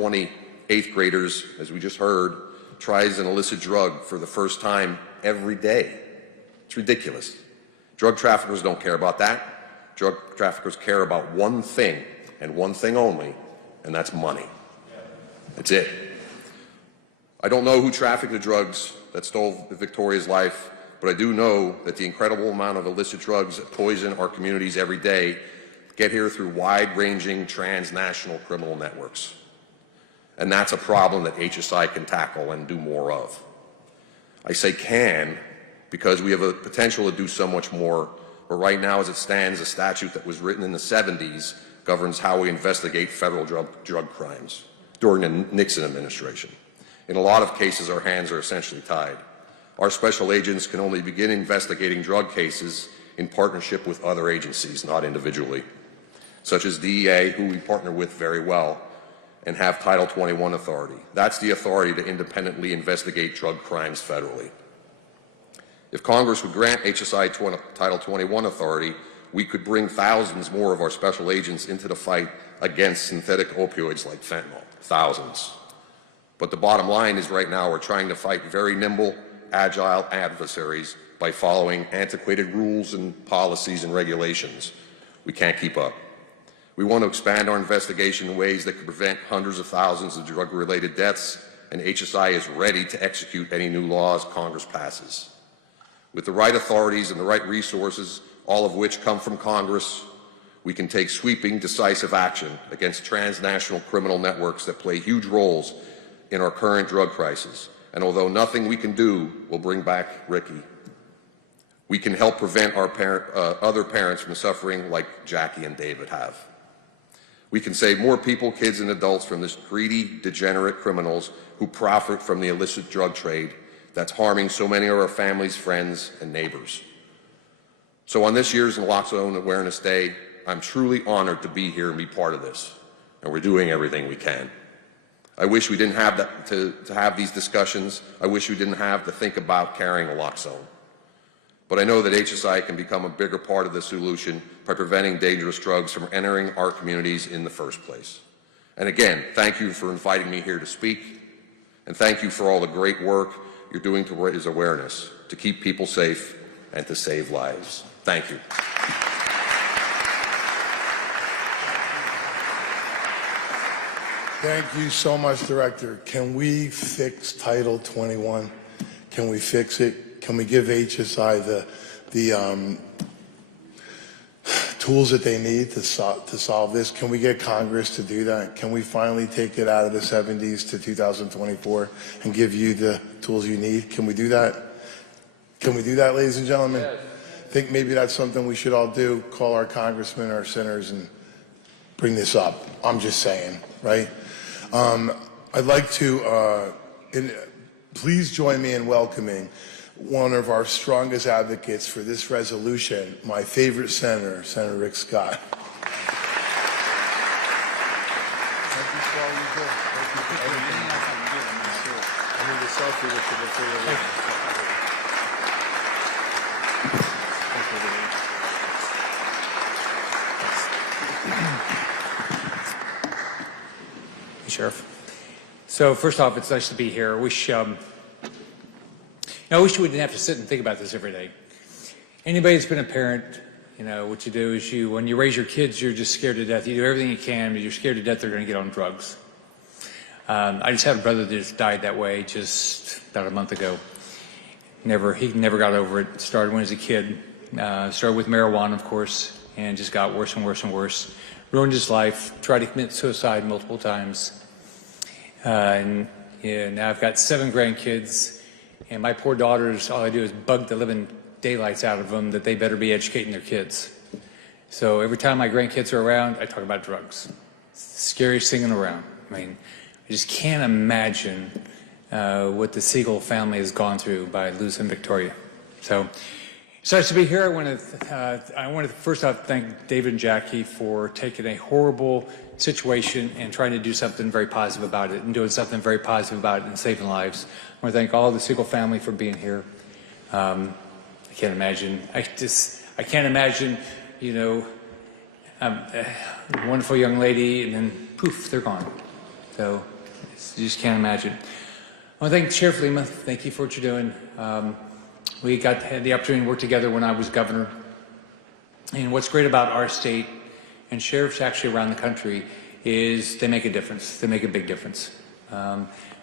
20 eighth graders, as we just heard, tries an illicit drug for the first time every day. It's ridiculous. Drug traffickers don't care about that. Drug traffickers care about one thing, and one thing only, and that's money. That's it. I don't know who trafficked the drugs that stole Victoria's life, but I do know that the incredible amount of illicit drugs that poison our communities every day get here through wide-ranging transnational criminal networks. And that's a problem that HSI can tackle and do more of. I say can because we have a potential to do so much more, but right now, as it stands, a statute that was written in the 70s governs how we investigate federal drug crimes during the Nixon administration. In a lot of cases, our hands are essentially tied. Our special agents can only begin investigating drug cases in partnership with other agencies, not individually, such as DEA, who we partner with very well, and have Title 21 authority. That's the authority to independently investigate drug crimes federally. If Congress would grant HSI Title 21 authority, we could bring thousands more of our special agents into the fight against synthetic opioids like fentanyl. Thousands. But the bottom line is right now we're trying to fight very nimble, agile adversaries by following antiquated rules and policies and regulations. We can't keep up. We want to expand our investigation in ways that could prevent hundreds of thousands of drug-related deaths, and HSI is ready to execute any new laws Congress passes. With the right authorities and the right resources, all of which come from Congress, we can take sweeping, decisive action against transnational criminal networks that play huge roles in our current drug crisis. And although nothing we can do will bring back Ricky, we can help prevent our other parents from suffering like Jackie and David have. We can save more people, kids and adults, from this greedy, degenerate criminals who profit from the illicit drug trade that's harming so many of our families, friends, and neighbors. So on this year's Naloxone Awareness Day, I'm truly honored to be here and be part of this, and we're doing everything we can. I wish we didn't have to have these discussions. I wish we didn't have to think about carrying naloxone. But I know that HSI can become a bigger part of the solution by preventing dangerous drugs from entering our communities in the first place. And again, thank you for inviting me here to speak, and thank you for all the great work you're doing to raise awareness, to keep people safe, and to save lives. Thank you. Thank you so much, Director. Can we fix Title 21? Can we fix it? Can we give HSI the tools that they need to solve this? Can we get Congress to do that? Can we finally take it out of the 70s to 2024 and give you the tools you need? Can we do that? Can we do that, ladies and gentlemen? Yes. I think maybe that's something we should all do, call our congressmen, our senators, and bring this up. I'm just saying, right? I'd like to please join me in welcoming one of our strongest advocates for this resolution, my favorite senator, Senator Rick Scott. Thank you for all you do. Thank you for everything. I need a selfie with you before you leave. Sheriff. So first off, it's nice to be here. I wish we didn't have to sit and think about this every day. Anybody that's been a parent, you know, what you do is when you raise your kids, you're just scared to death. You do everything you can, but you're scared to death they're going to get on drugs. I just had a brother that just died that way just about a month ago. He never got over it. Started when he was a kid. Started with marijuana, of course, and just got worse and worse and worse. Ruined his life. Tried to commit suicide multiple times. And now I've got 7 grandkids, and my poor daughters, all I do is bug the living daylights out of them that they better be educating their kids. So every time my grandkids are around, I talk about drugs. It's the scariest thing around. I mean, I just can't imagine what the Siegel family has gone through by losing Victoria. So it's nice to be here. I want to first off thank David and Jackie for taking a horrible situation and trying to do something very positive about it, and doing something very positive about it and saving lives. I want to thank all the Siegel family for being here. I can't imagine. I can't imagine, you know, a wonderful young lady and then poof, they're gone. So you just can't imagine. I want to thank Sheriff Lima. Thank you for what you're doing. We had the opportunity to work together when I was governor. And what's great about our state and sheriffs actually around the country is they make a difference. They make a big difference.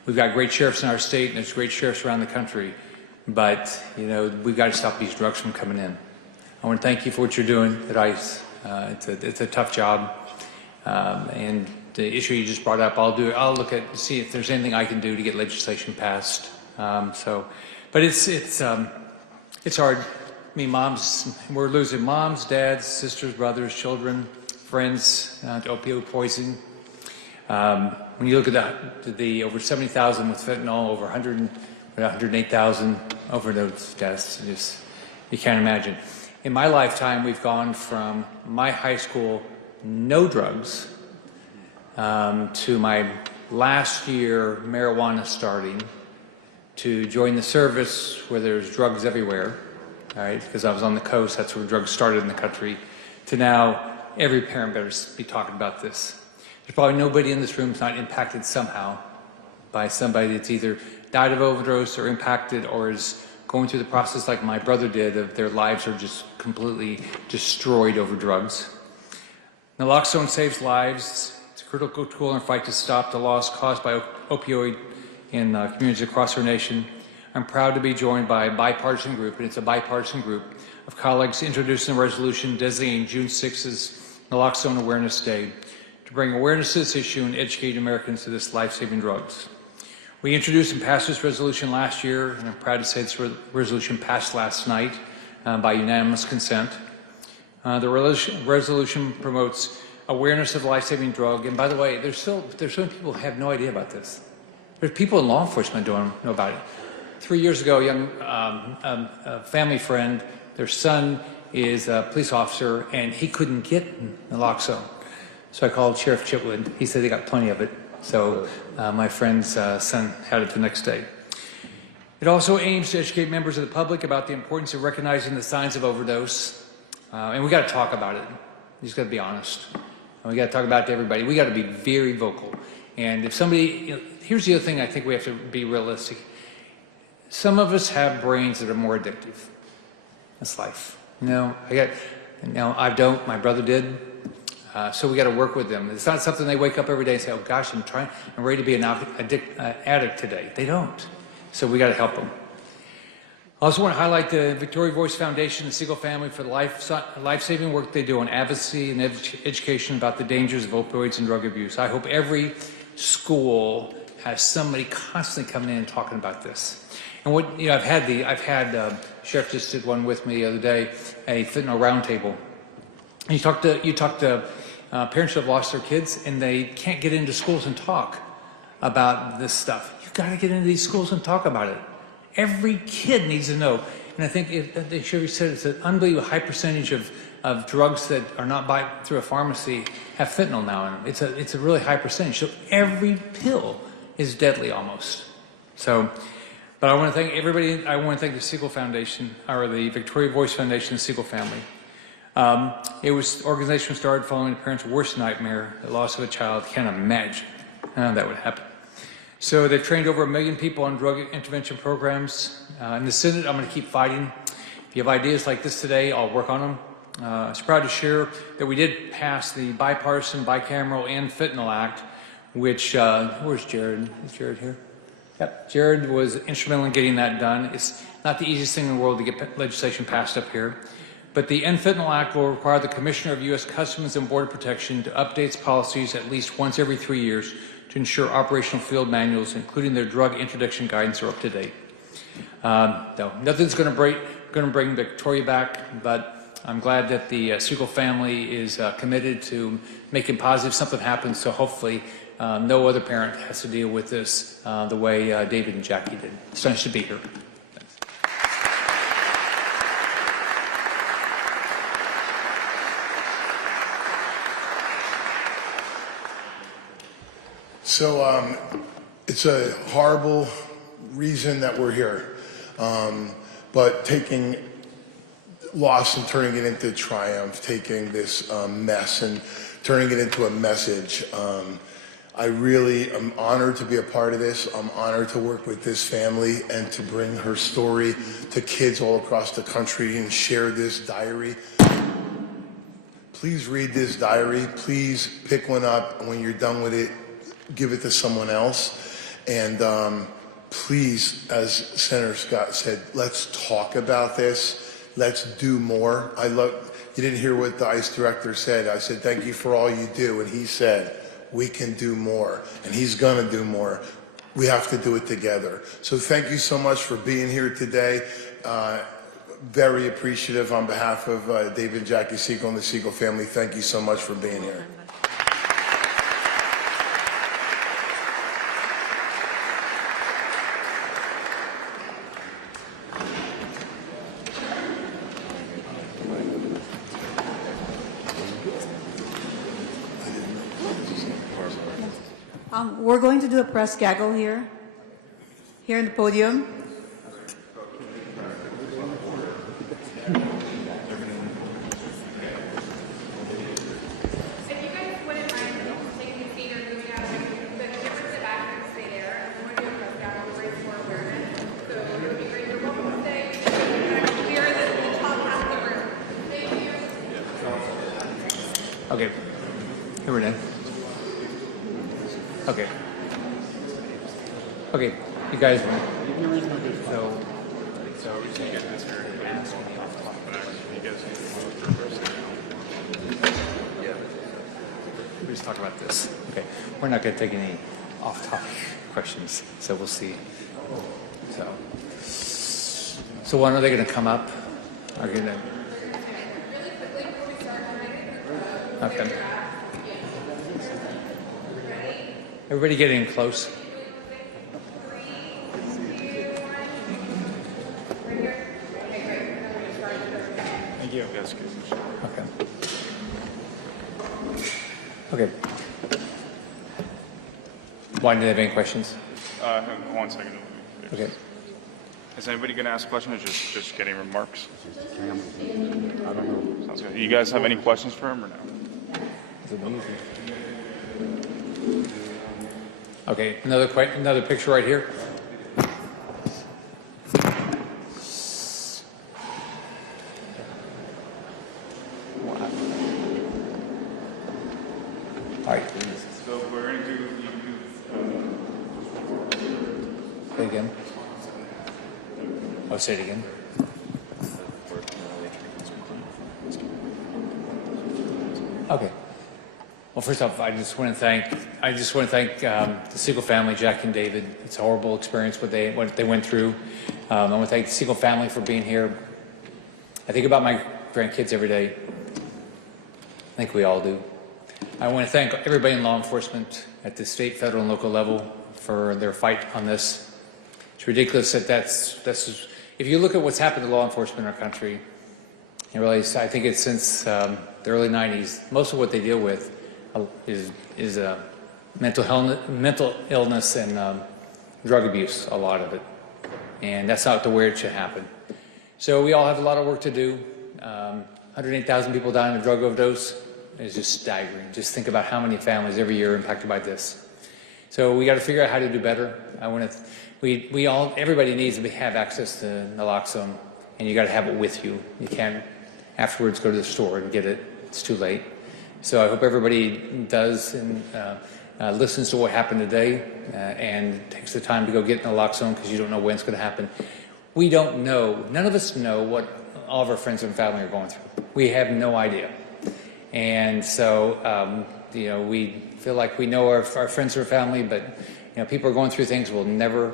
We've got great sheriffs in our state, and there's great sheriffs around the country. But, you know, we've got to stop these drugs from coming in. I want to thank you for what you're doing at ICE. It's a tough job. And the issue you just brought up, I'll look at, see if there's anything I can do to get legislation passed. But it's hard. I mean, we're losing moms, dads, sisters, brothers, children, friends to opioid poisoning. When you look at the over 70,000 with fentanyl, over 108,000 overdose deaths, you can't imagine. In my lifetime, we've gone from my high school, no drugs, to my last year, marijuana starting, to join the service where there's drugs everywhere, all right, because I was on the coast, that's where drugs started in the country, to now every parent better be talking about this. There's probably nobody in this room who's not impacted somehow by somebody that's either died of overdose or impacted or is going through the process like my brother did, of their lives are just completely destroyed over drugs. Naloxone saves lives. It's a critical tool in our fight to stop the loss caused by opioid in communities across our nation. I'm proud to be joined by a bipartisan group, and it's a bipartisan group of colleagues introducing a resolution designating June 6th as Naloxone Awareness Day to bring awareness to this issue and educate Americans to this life-saving drugs. We introduced and passed this resolution last year, and I'm proud to say this resolution passed last night by unanimous consent. The resolution promotes awareness of the life-saving drug, and by the way, there's so many people who have no idea about this. There's people in law enforcement who don't know about it. 3 years ago, a young family friend, their son is a police officer, and he couldn't get naloxone. So I called Sheriff Chitwood. He said they got plenty of it. So my friend's son had it the next day. It also aims to educate members of the public about the importance of recognizing the signs of overdose. And we got to talk about it. We just got to be honest. And we got to talk about it to everybody. We got to be very vocal. And if somebody, here's the other thing I think we have to be realistic. Some of us have brains that are more addictive. That's life. I don't. My brother did. So we got to work with them. It's not something they wake up every day and say, "Oh gosh, I'm ready to be an addict today." They don't. So we got to help them. I also want to highlight the Victoria Voice Foundation and Single Family for the life-saving work they do on advocacy and education about the dangers of opioids and drug abuse. I hope every school has somebody constantly coming in and talking about this. And I've had Sheriff just did one with me the other day, a fentanyl roundtable. You talk to parents who have lost their kids, and they can't get into schools and talk about this stuff. You've got to get into these schools and talk about it. Every kid needs to know. And I think they should said it's an unbelievable high percentage of drugs that are not bought through a pharmacy have fentanyl now in them. It's a really high percentage. So every pill is deadly almost. So, but I want to thank everybody. I want to thank the Siegel Foundation, or the Victoria Voice Foundation and Siegel family. Organization started following a parent's worst nightmare, the loss of a child. Can't imagine that would happen. So they've trained over 1 million people on drug intervention programs. In the Senate, I'm going to keep fighting. If you have ideas like this today, I'll work on them. I was proud to share that we did pass the bipartisan, bicameral, and fentanyl act, which, where's Jared? Is Jared here? Yep, Jared was instrumental in getting that done. It's not the easiest thing in the world to get legislation passed up here. But the End Fentanyl Act will require the Commissioner of U.S. Customs and Border Protection to update its policies at least once every 3 years to ensure operational field manuals, including their drug interdiction guidance, are up to date. No, nothing's going to bring Victoria back, but I'm glad that the Siegel family is committed to making positive something happen. So hopefully, no other parent has to deal with this the way David and Jackie did. It's nice to be here. So it's a horrible reason that we're here, but taking loss and turning it into triumph, taking this mess and turning it into a message. I really am honored to be a part of this. I'm honored to work with this family and to bring her story to kids all across the country and share this diary. Please read this diary. Please pick one up. When you're done with it, give it to someone else. And please, as Senator Scott said, let's talk about this. Let's do more. You didn't hear what the ICE director said. I said, thank you for all you do. And he said, we can do more. And he's going to do more. We have to do it together. So thank you so much for being here today. Very appreciative on behalf of David and Jackie Siegel and the Siegel family. Thank you so much for being here. We're going to do a press gaggle here in the podium. If you guys wouldn't mind taking a seat or moving out, the difference of back and stay there. I'm going to do a press gaggle to raise more awareness. So it would be great. You're welcome to stay. Here in the top half of the room. Thank you. Okay, here we're done. Okay. Okay, you guys. We just talk about this. Okay, we're not going to take any off-topic questions, so we'll see. So when are they going to come up? Are going to? Okay. Everybody getting close? Thank you. That's good. Okay. Okay. Why do they have any questions? 1 second. Okay. Is anybody going to ask questions or just getting remarks? I don't know. Sounds good. You guys have any questions for him or no? Okay, another picture right here. All right. So we're going to do. Say it again. Oh, say it again. Okay. Well, first off, I just want to thank the Siegel family, Jack and David. It's a horrible experience what they went through. I want to thank the Siegel family for being here. I think about my grandkids every day. I think we all do. I want to thank everybody in law enforcement at the state, federal, and local level for their fight on this. It's ridiculous that that's if you look at what's happened to law enforcement in our country, you realize I think it's since the early 90s, most of what they deal with is mental illness and drug abuse, a lot of it. And that's not the way it should happen. So we all have a lot of work to do. 108,000 people dying of drug overdose is just staggering. Just think about how many families every year are impacted by this. So we got to figure out how to do better. Everybody needs to have access to naloxone, and you got to have it with you. You can't afterwards go to the store and get it. It's too late. So I hope everybody does and listens to what happened today and takes the time to go get naloxone, because you don't know when it's going to happen. We don't know. None of us know what all of our friends and family are going through. We have no idea. And so, we feel like we know our friends or family, but people are going through things we'll never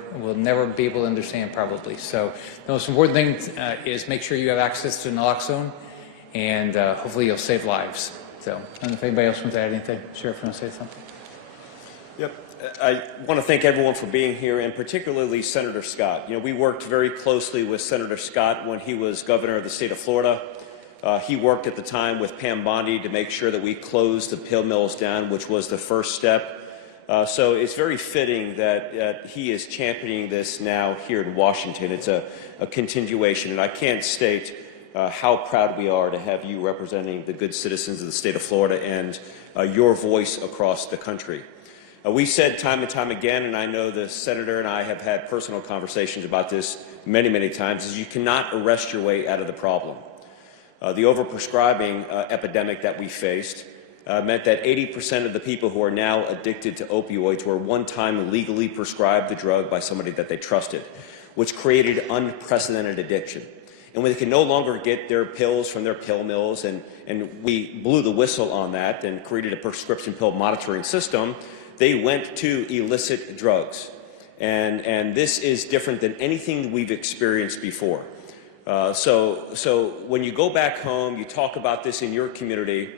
be able to understand probably. So the most important thing is make sure you have access to naloxone, and hopefully you'll save lives. So I don't know if anybody else wants to add anything. Sheriff, you want to say something? Yep. I want to thank everyone for being here, and particularly Senator Scott. We worked very closely with Senator Scott when he was governor of the state of Florida. He worked at the time with Pam Bondi to make sure that we closed the pill mills down, which was the first step. So it's very fitting that he is championing this now here in Washington. It's a continuation, and I can't state how proud we are to have you representing the good citizens of the state of Florida and your voice across the country. We said time and time again, and I know the Senator and I have had personal conversations about this many, many times, is you cannot arrest your way out of the problem. The overprescribing epidemic that we faced meant that 80% of the people who are now addicted to opioids were one time legally prescribed the drug by somebody that they trusted, which created unprecedented addiction. And when they can no longer get their pills from their pill mills, and we blew the whistle on that and created a prescription pill monitoring system, they went to illicit drugs. And this is different than anything we've experienced before. So when you go back home, you talk about this in your community,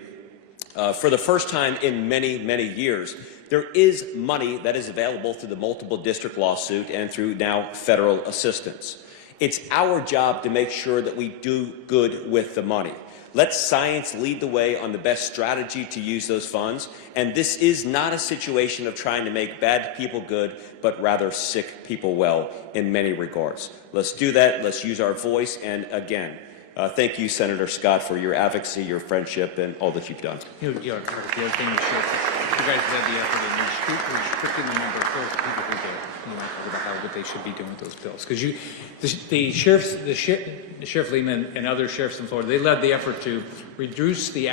for the first time in many, many years, there is money that is available through the multiple district lawsuit and through now federal assistance. It's our job to make sure that we do good with the money. Let science lead the way on the best strategy to use those funds. And this is not a situation of trying to make bad people good, but rather sick people well in many regards. Let's do that. Let's use our voice. And again, thank you, Senator Scott, for your advocacy, your friendship, and all that you've done. The other thing you guys led the effort in restricting the number of pills that people can get. About what they should be doing with those pills, because the Sheriff Lehman and other sheriffs in Florida, they led the effort to reduce the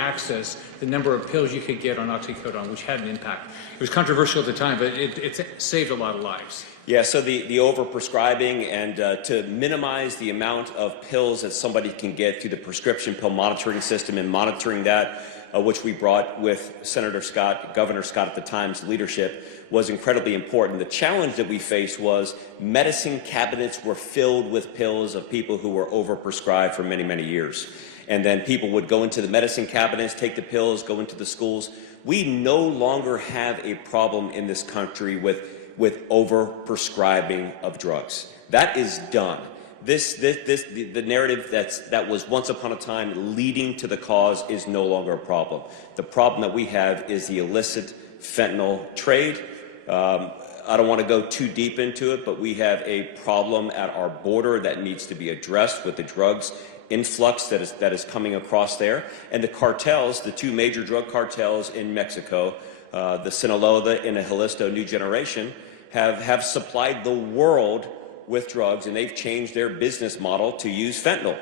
number of pills you could get on oxycodone, which had an impact. It was controversial at the time, but it saved a lot of lives. Yeah, so the overprescribing and to minimize the amount of pills that somebody can get through the prescription pill monitoring system and monitoring that, which we brought with Senator Scott, Governor Scott at the time's leadership, was incredibly important. The challenge that we faced was medicine cabinets were filled with pills of people who were overprescribed for many, many years. And then people would go into the medicine cabinets, take the pills, go into the schools. We no longer have a problem in this country with overprescribing of drugs. That is done. The narrative that was once upon a time leading to the cause is no longer a problem. The problem that we have is the illicit fentanyl trade. I don't want to go too deep into it, but we have a problem at our border that needs to be addressed with the drugs influx that is coming across there. And the cartels, the two major drug cartels in Mexico, the Sinaloa and the Jalisco New Generation, have supplied the world with drugs, and they've changed their business model to use fentanyl.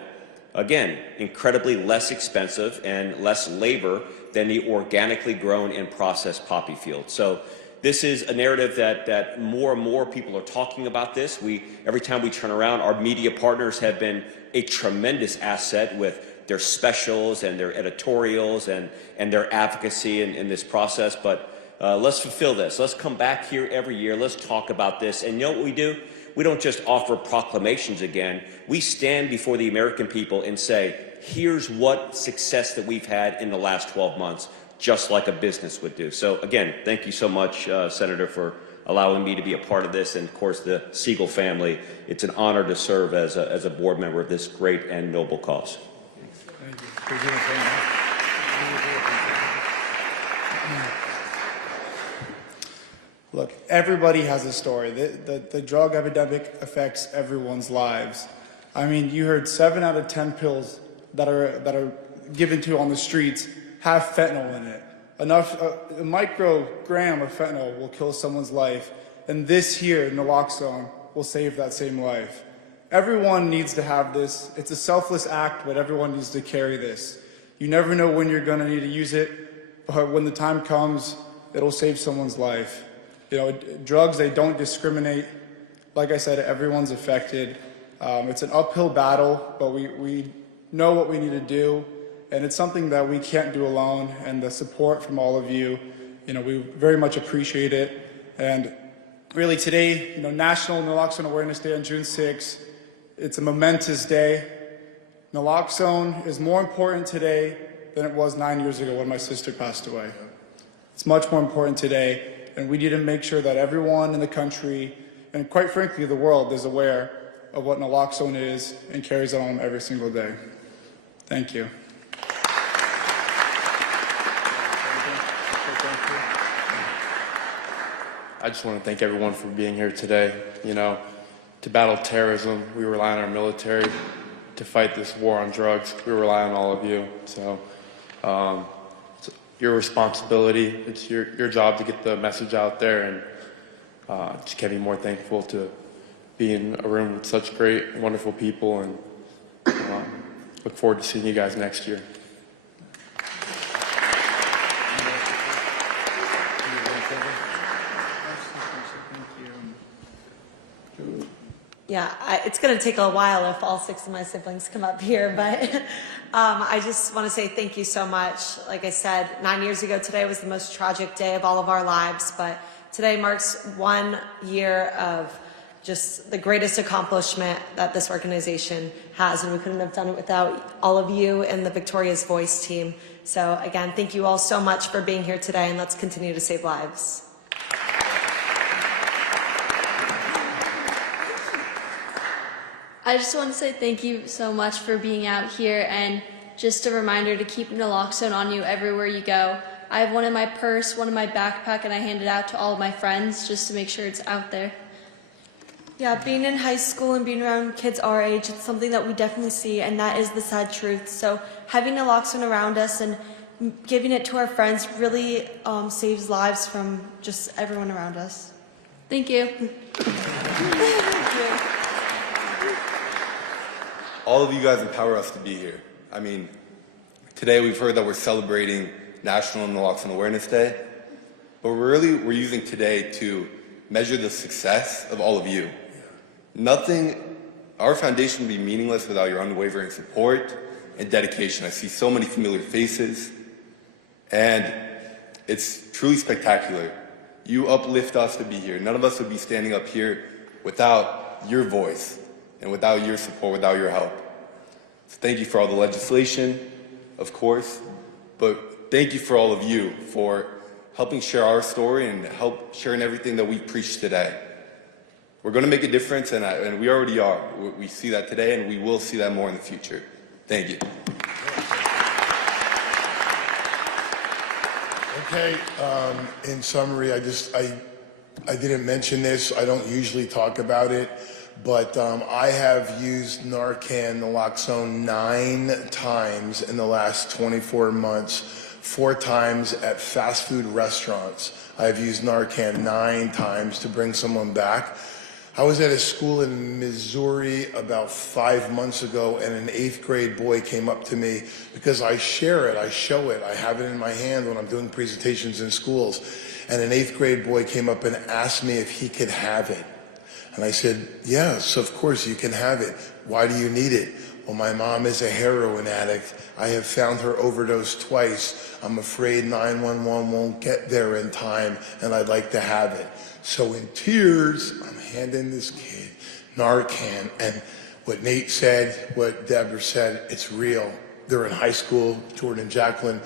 Again, incredibly less expensive and less labor than the organically grown and processed poppy field. So this is a narrative that more and more people are talking about this. Every time we turn around, our media partners have been a tremendous asset with their specials and their editorials and their advocacy in this process. But let's fulfill this. Let's come back here every year. Let's talk about this. And you know what we do? We don't just offer proclamations again. We stand before the American people and say, here's what success that we've had in the last 12 months, just like a business would do. So again, thank you so much, Senator, for allowing me to be a part of this. And of course, the Siegel family, it's an honor to serve as a board member of this great and noble cause. Thank you. Look, everybody has a story. The drug epidemic affects everyone's lives. I mean, you heard 7 out of 10 pills that are given to on the streets have fentanyl in it. A microgram of fentanyl will kill someone's life, and this here, naloxone, will save that same life. Everyone needs to have this. It's a selfless act, but everyone needs to carry this. You never know when you're gonna need to use it, but when the time comes, it'll save someone's life. You know, drugs, they don't discriminate. Like I said, everyone's affected. It's an uphill battle, but we know what we need to do, and it's something that we can't do alone, and the support from all of you, we very much appreciate it. And really today, National Naloxone Awareness Day on June 6th, it's a momentous day. Naloxone is more important today than it was 9 years ago when my sister passed away. It's much more important today. And we need to make sure that everyone in the country, and quite frankly the world, is aware of what naloxone is and carries it on every single day. Thank you. I just want to thank everyone for being here today. To battle terrorism, we rely on our military. To fight this war on drugs, we rely on all of you. So your responsibility. It's your job to get the message out there, and just can't be more thankful to be in a room with such great, wonderful people, and look forward to seeing you guys next year. Yeah, it's going to take a while if all 6 of my siblings come up here, but I just want to say thank you so much. Like I said, 9 years ago today was the most tragic day of all of our lives, but today marks 1 year of just the greatest accomplishment that this organization has, and we couldn't have done it without all of you and the Victoria's Voice team. So again, thank you all so much for being here today, and let's continue to save lives. I just want to say thank you so much for being out here, and just a reminder to keep naloxone on you everywhere you go. I have one in my purse, one in my backpack, and I hand it out to all of my friends just to make sure it's out there. Yeah, being in high school and being around kids our age, it's something that we definitely see, and that is the sad truth. So having naloxone around us and giving it to our friends really saves lives from just everyone around us. Thank you. All of you guys empower us to be here. I mean, today we've heard that we're celebrating National Naloxone Awareness Day, but we're using today to measure the success of all of you. Our foundation would be meaningless without your unwavering support and dedication. I see so many familiar faces, and it's truly spectacular. You uplift us to be here. None of us would be standing up here without your voice and without your support, without your help. So thank you for all the legislation, of course, but thank you for all of you for helping share our story and help sharing everything that we preach today. We're going to make a difference, and we already are. We see that today, and we will see that more in the future. Thank you. Okay, in summary, I didn't mention this. I don't usually talk about it, but I have used Narcan naloxone 9 times in the last 24 months, 4 times at fast food restaurants. I've used Narcan 9 times to bring someone back. I was at a school in Missouri about 5 months ago, and an 8th grade boy came up to me because I share it, I show it, I have it in my hand when I'm doing presentations in schools. And an 8th grade boy came up and asked me if he could have it. And I said, yes, of course you can have it. Why do you need it? Well, my mom is a heroin addict. I have found her overdose twice. I'm afraid 911 won't get there in time, and I'd like to have it. So in tears, I'm handing this kid Narcan, and what Nate said, what Deborah said, it's real. They're in high school, Jordan and Jacqueline.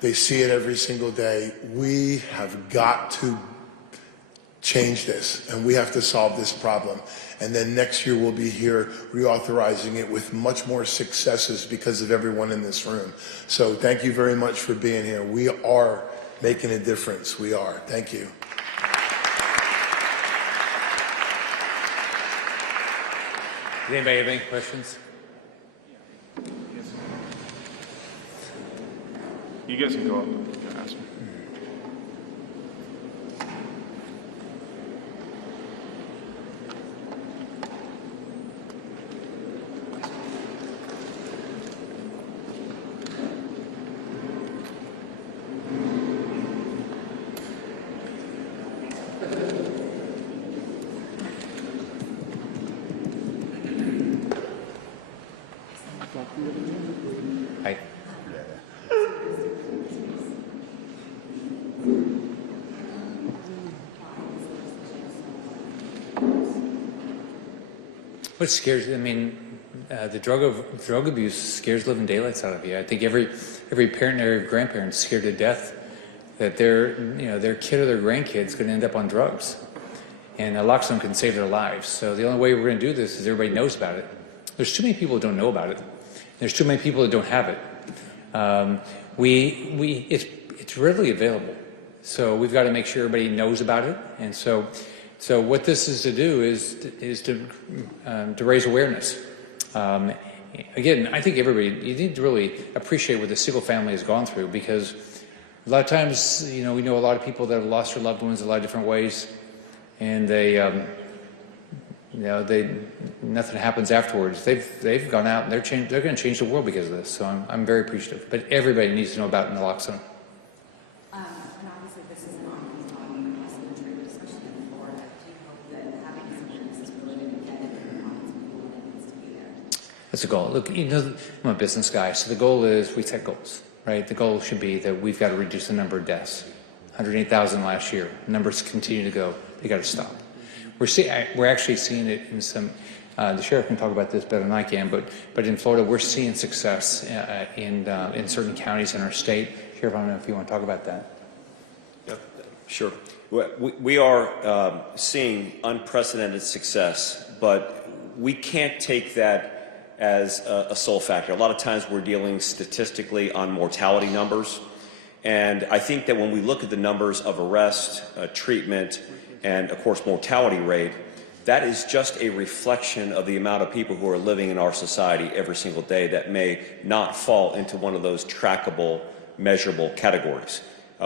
They see it every single day. We have got to change this, and we have to solve this problem. And then next year we'll be here reauthorizing it with much more successes because of everyone in this room. So thank you very much for being here. We are making a difference. We are. Thank you. Does anybody have any questions? You guys can go up and ask me. Hi. What scares you? I mean, the drug abuse scares living daylights out of you. I think every parent and every grandparent is scared to death that their kid or their grandkid's going to end up on drugs, and naloxone can save their lives. So the only way we're going to do this is everybody knows about it. There's too many people who don't know about it. There's too many people that don't have it. It's readily available, so we've got to make sure everybody knows about it. And so what this is to do is to raise awareness. Again, I think you need to really appreciate what the single family has gone through, because A lot of times, we know a lot of people that have lost their loved ones in a lot of different ways, and nothing happens afterwards. They've gone out and they're going to change the world because of this. So I'm very appreciative. But everybody needs to know about naloxone. And obviously this is an ongoing talk across the country, but especially in Florida. Do you hope that having this awareness is really going to get it in the minds of people that it needs to be there? That's the goal. Look, I'm a business guy, so the goal is we set goals, right? The goal should be that we've got to reduce the number of deaths. 108,000 last year. Numbers continue to go. They got to stop. We're actually seeing it in some. The sheriff can talk about this better than I can, but in Florida we're seeing success in certain counties in our state. Sheriff, I don't know if you want to talk about that. Yep, sure. We are seeing unprecedented success, but we can't take that as a sole factor. A lot of times we're dealing statistically on mortality numbers, and I think that when we look at the numbers of arrest, treatment, and of course mortality rate, that is just a reflection of the amount of people who are living in our society every single day that may not fall into one of those trackable, measurable categories.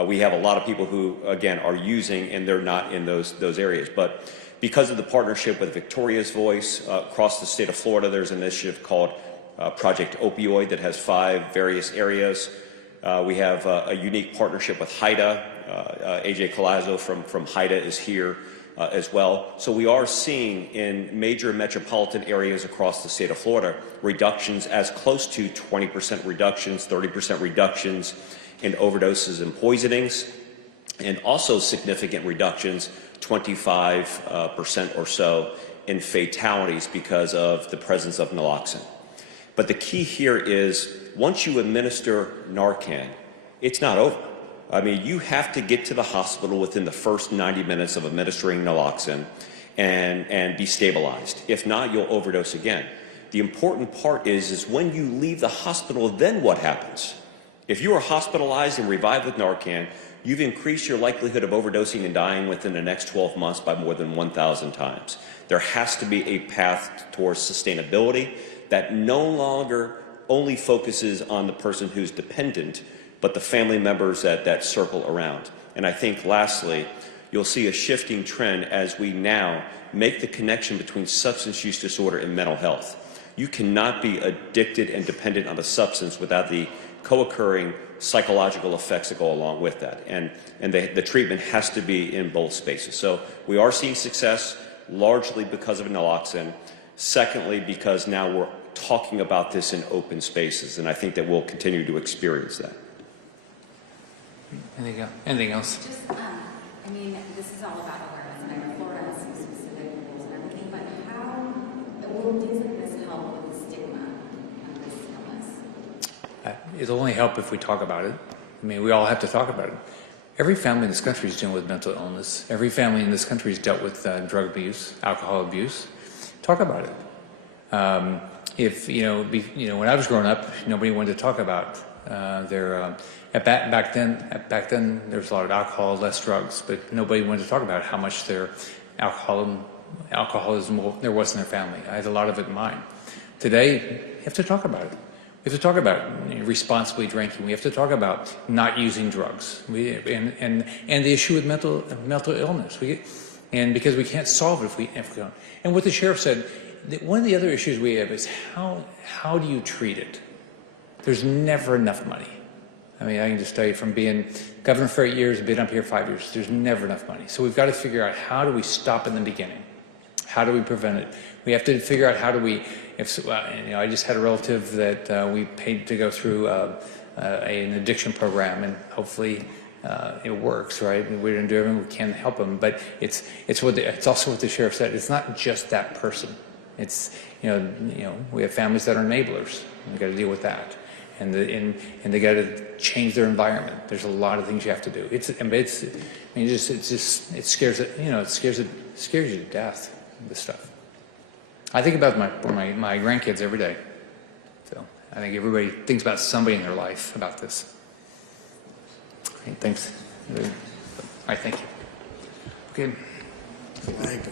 We have a lot of people who, again, are using and they're not in those areas. But because of the partnership with Victoria's Voice across the state of Florida, there's an initiative called Project Opioid that has 5 various areas. We have a unique partnership with HIDA. AJ Colazzo from HIDA is here as well. So we are seeing in major metropolitan areas across the state of Florida reductions as close to 20% reductions, 30% reductions in overdoses and poisonings, and also significant reductions, 25% or so, in fatalities because of the presence of naloxone. But the key here is once you administer Narcan, it's not over. I mean, you have to get to the hospital within the first 90 minutes of administering naloxone and be stabilized. If not, you'll overdose again. The important part is when you leave the hospital, then what happens? If you are hospitalized and revived with Narcan, you've increased your likelihood of overdosing and dying within the next 12 months by more than 1,000 times. There has to be a path towards sustainability that no longer only focuses on the person who's dependent, but the family members that circle around. And I think lastly, you'll see a shifting trend as we now make the connection between substance use disorder and mental health. You cannot be addicted and dependent on a substance without the co-occurring psychological effects that go along with that. And the treatment has to be in both spaces. So we are seeing success largely because of naloxone. Secondly, because now we're talking about this in open spaces, and I think that we'll continue to experience that. Anything else? Just, I mean, this is all about awareness, and I know Florida has some specific rules and everything, but how will things like this help with the stigma of this illness? It'll only help if we talk about it. I mean, we all have to talk about it. Every family in this country is dealing with mental illness. Every family in this country has dealt with drug abuse, alcohol abuse. Talk about it. When I was growing up, nobody wanted to talk about their. Back then, there was a lot of alcohol, less drugs, but nobody wanted to talk about how much their alcoholism there was in their family. I had a lot of it in mine. Today, you have to talk about it. We have to talk about responsibly drinking. We have to talk about not using drugs. And the issue with mental illness. And because we can't solve it if we don't. And what the sheriff said, one of the other issues we have is how do you treat it? There's never enough money. I mean, I can just tell you from being governor for 8 years, being up here 5 years, there's never enough money. So we've got to figure out how do we stop in the beginning? How do we prevent it? We have to figure out how do we, I just had a relative that we paid to go through an addiction program, and hopefully it works, right? And we're going to do everything we can to help them. But it's also what the sheriff said. It's not just that person. It's, we have families that are enablers. We've got to deal with that. And they got to change their environment. There's a lot of things you have to do. It scares you to death. This stuff. I think about my grandkids every day. So I think everybody thinks about somebody in their life about this. Okay, thanks. All right, thank you. Okay. Thank you.